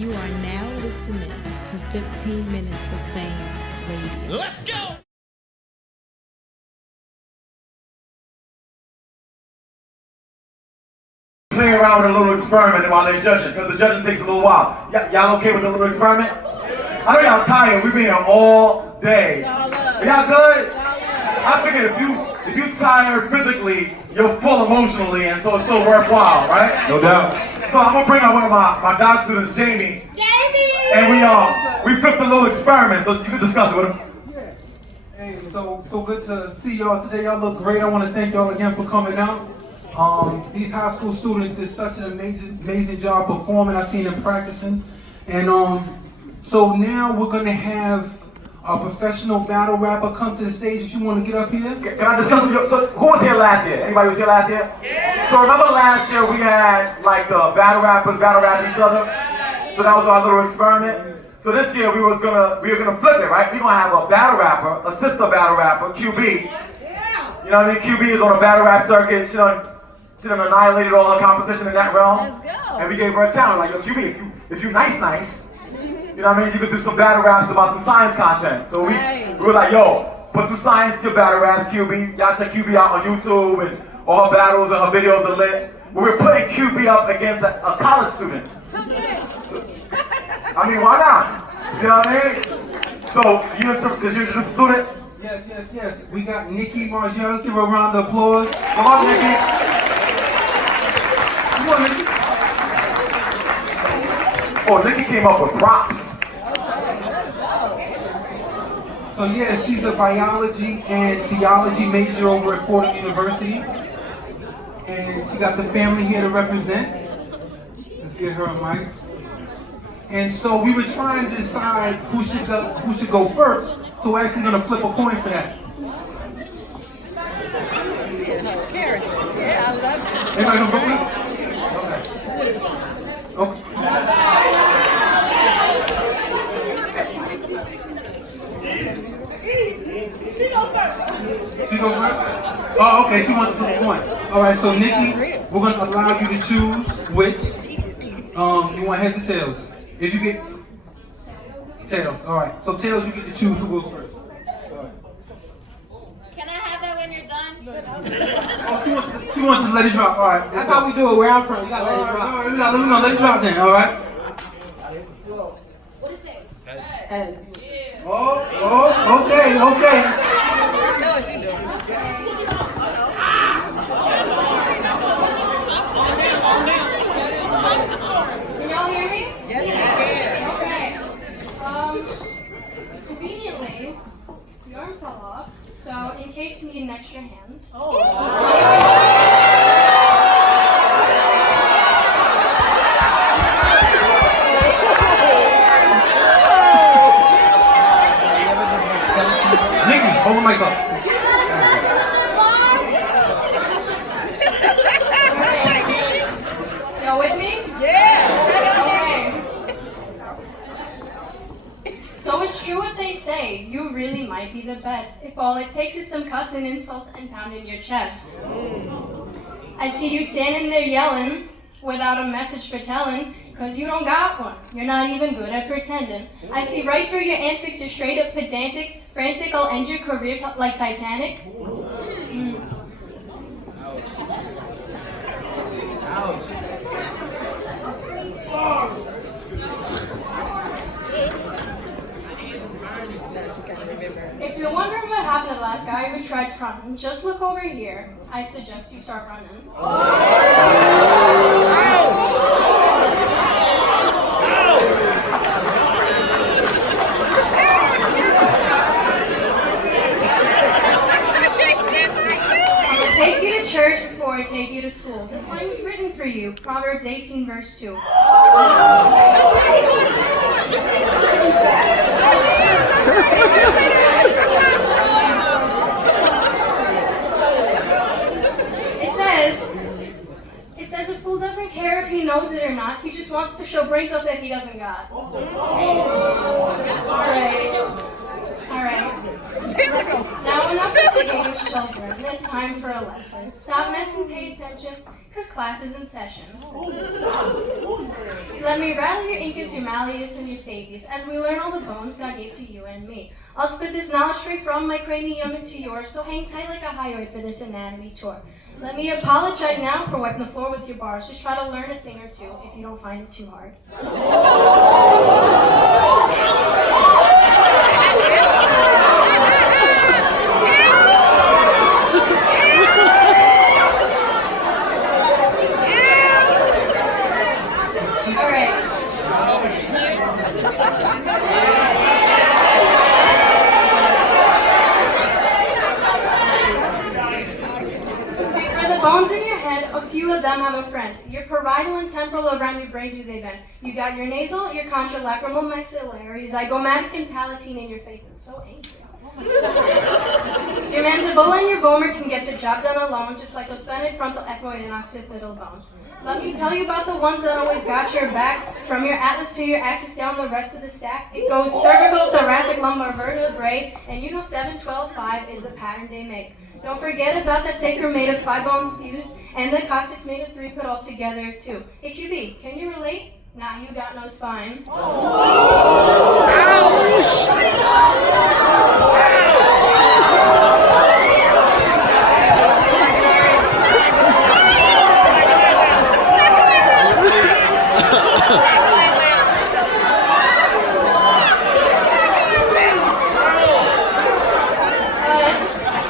You are now listening to 15 Minutes of Fame Radio. Let's go! Playing around with a little experiment while they're judging, because the judging takes a little while. Y'all okay with the little experiment? I know y'all tired. We've been here all day. Y'all good? I figured if you tired physically, you're full emotionally, and so it's still worthwhile, right? No doubt. So I'm gonna bring out one of my doc students, Jamie. And we flipped a little experiment, so you can discuss it with him. Yeah. Hey, so good to see y'all today. Y'all look great. I want to thank y'all again for coming out. These high school students did such an amazing job performing. I've seen them practicing. And so now we're gonna have a professional battle rapper come to the stage. If you want to get up here. Can I discuss with you? So who was here last year? Anybody was here last year? Yeah. So remember last year we had like the battle rappers battle rap each other? So that was our little experiment. So this year we were gonna flip it, right? We're gonna have a battle rapper, a sister battle rapper, QB. Yeah. You know what I mean? QB is on a battle rap circuit. She done annihilated all her competition in that realm. Let's go. And we gave her a challenge, like, yo, QB, if you nice, you know what I mean? You could do some battle raps about some science content. So we were like, yo, put some science to your battle raps, QB. Y'all check QB out on YouTube, and all her battles and her videos are lit. But we're putting QB up against a college student. I mean, why not? You know what I mean? So, because you're just a student? Yes. We got Nikki, Margiotta. Let's give her a round of applause. Come on, Nikki. Come on, Nikki. Oh, Nikki came up with props. So yeah, she's a biology and theology major over at Fordham University. And she got the family here to represent. Let's get her a mic. And so we were trying to decide who should go first. So we're actually gonna flip a coin for that. Yeah, I love it. Anybody gonna vote for it? Okay. She goes first. She goes first? Oh, okay, she wants to flip a coin. Alright, so Nikki, we're gonna allow you to choose which. You want heads or tails? If you get tails, alright. So tails, you get to choose who goes first. Can I have that when you're done? Oh, she wants to let it drop. Alright. That's how we do it where I'm from. You gotta let it drop. Alright, we're gonna let it drop then, alright? What is it? Heads. Okay. I know what she's doing. Can y'all hear me? Yes, Okay. Conveniently, the arm fell off, so in case you need an extra hand. Nikki, hold the mic up. Y'all with me? Yeah. Okay. So it's true what they say. You really might be the best if all it takes is some cussing, insults, and pounding your chest. I see you standing there yelling without a message for telling, cause you don't got one. You're not even good at pretending. I see right through your antics. You're straight up pedantic, frantic. I'll end your career like Titanic. If you're wondering what happened to the last guy who tried fronting, just look over here. I suggest you start running. I'll take you to church before I take you to school. This line was written for you. Proverbs 18, verse 2. It says a fool doesn't care if he knows it or not. He just wants to show brain stuff that he doesn't got. Alright. Now enough of the games, children. It's time for a lesson. Stop messing, pay attention, because class is in session. Let me rattle your incus, your malleus, and your stapes, as we learn all the bones God gave to you and me. I'll spit this knowledge straight from my cranium into yours, so hang tight like a hyoid for this anatomy tour. Let me apologize now for wiping the floor with your bars. Just try to learn a thing or two if you don't find it too hard. Bones in your head, a few of them have a friend. Your parietal and temporal around your brain do they bend. You got your nasal, your contralacrimal maxillary, zygomatic and palatine in your face. It's so angry. Your mandible and your vomer can get the job done alone, just like those sphenic, frontal, ethmoid, and occipital bones. Let me tell you about the ones that always got your back. From your atlas to your axis down the rest of the stack, it goes cervical, thoracic, lumbar, vertebrae, and you know 7, 12, 5 is the pattern they make. Don't forget about that sacrum made of 5 bones fused, and the coccyx made of 3 put all together too. Hey QB, can you relate? Nah, you got no spine.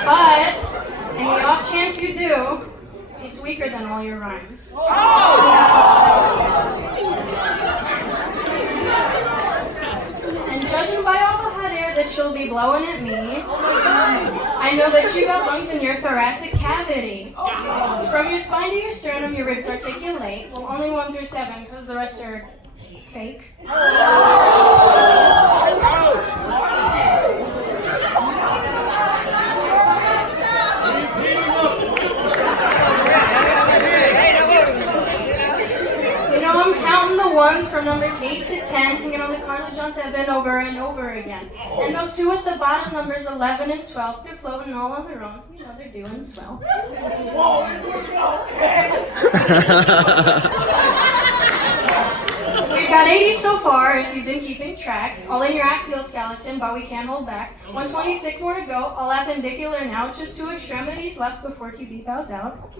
But, in the off chance you do, it's weaker than all your rhymes. And judging by all the hot air that you'll be blowing at me, I know that you got lungs in your thoracic cavity. From your spine to your sternum, your ribs articulate. Well, only 1 through 7, because the rest are fake. I'm counting the ones from numbers 8 to 10, you know, the cartilage on 7 over and over again. And those 2 at the bottom, numbers 11 and 12, they're floating all on their own. You know, they're doing swell. We've got 80 so far, if you've been keeping track. All in your axial skeleton, but we can't hold back. 126 more to go, all appendicular now. Just 2 extremities left before QB bows out.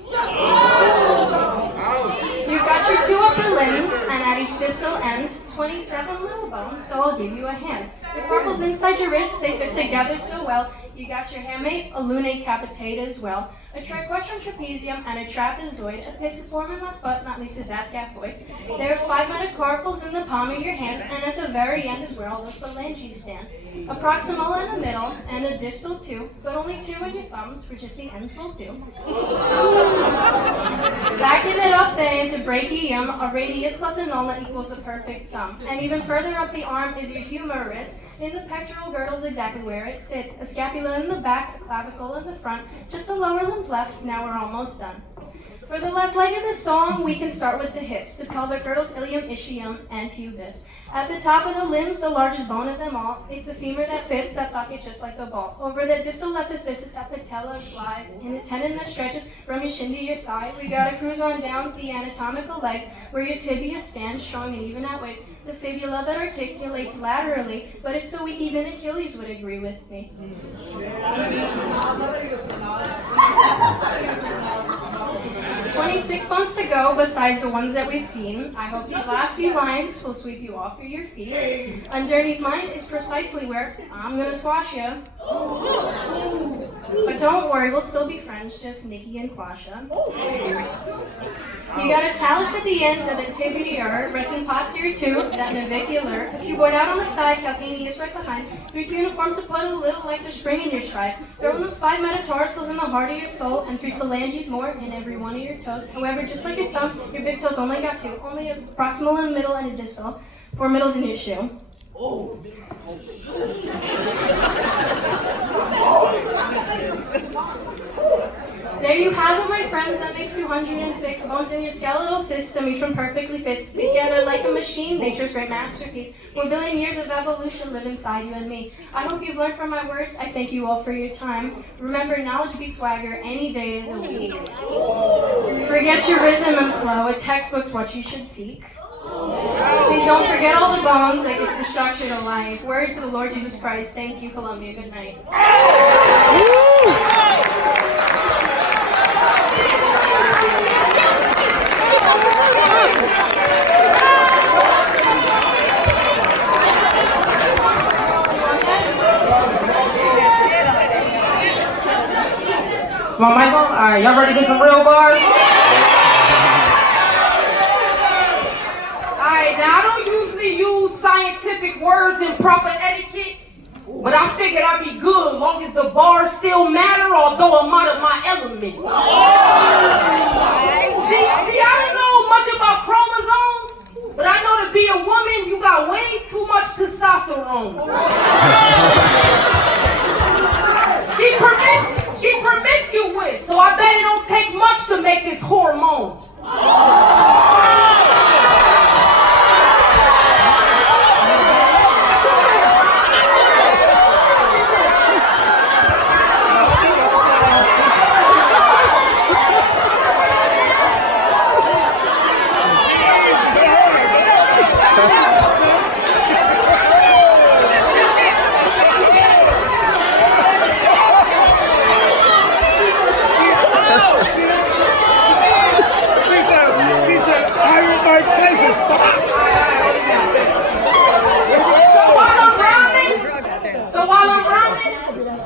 You've got your 2 upper limbs, and at each distal end, 27 little bones, so I'll give you a hand. The carpals inside your wrist, they fit together so well. You got your hamate, a lunate capitate as well. A triquetrum trapezium and a trapezoid, a pisiform and last but not least is that scaphoid. There are 5 metacarpals in the palm of your hand, and at the very end is where all the phalanges stand. A proximal and a middle, and a distal 2, but only 2 in your thumbs, for just the ends will do. Backing it up then into brachium, a radius plus a ulna equals the perfect sum. And even further up the arm is your humerus. In the pectoral girdle is exactly where it sits. A scapula in the back, a clavicle in the front, just the lower limbs left, now we're almost done. For the last leg of the song, we can start with the hips, the pelvic girdles, ilium, ischium, and pubis. At the top of the limbs, the largest bone of them all, it's the femur that fits that socket just like a ball. Over the distal epiphysis, that patella glides in a tendon that stretches from your shin to your thigh. We gotta cruise on down the anatomical leg where your tibia stands, strong and even at waist. The fibula that articulates laterally, but it's so weak even Achilles would agree with me. 26 months to go besides the ones that we've seen. I hope these last few lines will sweep you off of your feet. Underneath mine is precisely where I'm gonna squash you. But don't worry, we'll still be friends, just Nikki and Quasha. You got a talus at the end of the tibial, resting posterior to that navicular, a cuboid out on the side, calcaneus right behind, 3 cuneiforms to put a little extra spring in your stride. There are those 5 metatarsals in the heart of your soul, and 3 phalanges more in every one of your toes. However, just like your thumb, your big toes only got 2, only a proximal and a middle and a distal. 4 middles in your shoe. There you have it, my friends. That makes 206 bones in your skeletal system. Each one perfectly fits together like a machine. Nature's great masterpiece. 4 billion years of evolution live inside you and me. I hope you've learned from my words. I thank you all for your time. Remember, knowledge beats swagger any day of the week. Forget your rhythm and flow. A textbook's what you should seek. Please don't forget all the bones that gives some structure to life. Word to the Lord Jesus Christ. Thank you, Columbia. Good night. Come on, Michael. All right, y'all ready for some real bars? Alright, now I don't usually use scientific words in proper etiquette, but I figured I'd be good as long as the bars still matter, although I'm out of my element. See, I don't know much about chromosomes, but I know to be a woman, you got way too much testosterone. She promiscuous, so I bet it don't take much to make this hormones.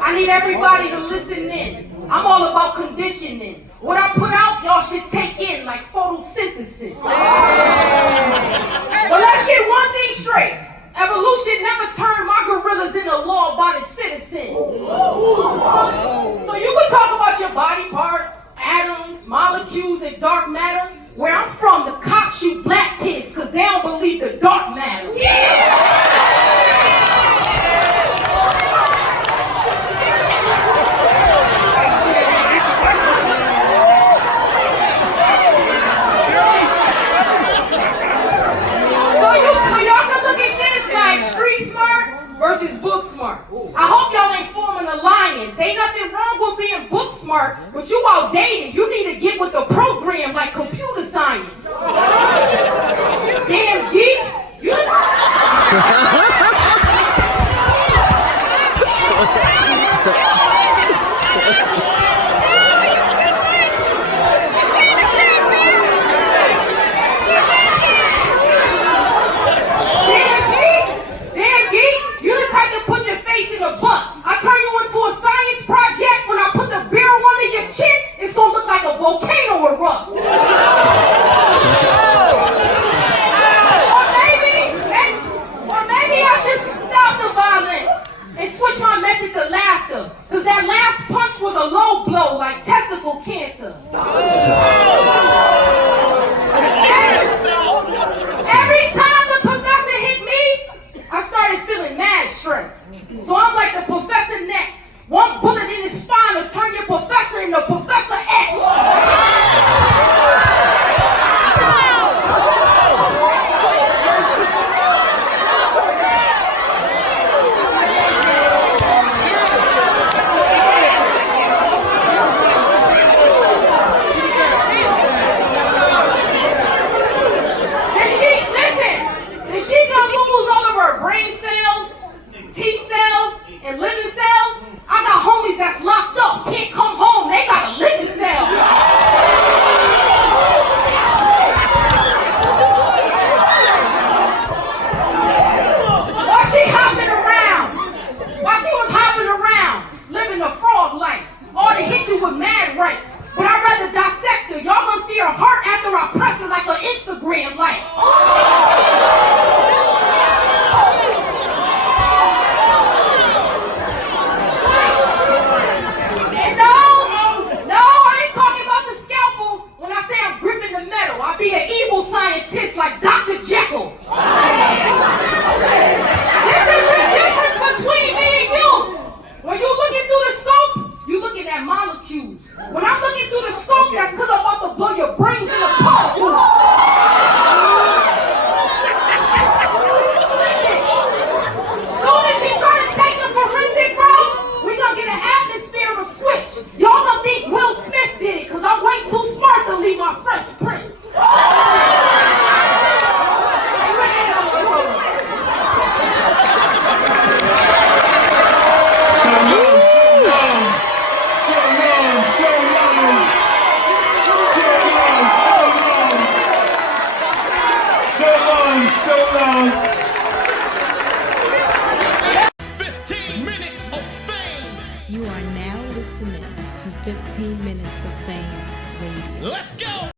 I need everybody to listen in. I'm all about conditioning. What I put out, y'all should take in like photosynthesis. But let's get one thing straight. Evolution never turned my gorillas into law-abiding citizens. So you can talk about your body parts, atoms, molecules, and dark matter. Where I'm from, the cops shoot black kids because they don't believe the dark matter. Versus book smart. I hope y'all ain't forming alliance. Ain't nothing wrong with being book smart, but you outdated. You need to get with the program like computer science. Damn geek. In a book. I turn you into a science project. When I put the barrel under your chin, it's gonna look like a volcano erupt. or maybe I should stop the violence and switch my method to laughter. Cause that last punch was a low blow, like testicle cancer. Every time the professor hit me, I started feeling mad stress. So I'm like the Professor Next. One bullet in his spine will turn your professor into Professor X. If she gonna lose all of her brain cells, T cells, and living cells, I got homies that's locked up, can't come home, they got a living cell. While she was hopping around, living the frog life, or to hit you with mad rights. But I'd rather dissect her. Y'all gonna see her heart after I press her like an Instagram light. I'll be an evil scientist like Dr. Jekyll. This is the difference between me and you. When you're looking through the scope, you're looking at molecules. When I'm looking through the scope, that's because I'm about to blow your brains in the park. 15 minutes of fame radio. Let's go!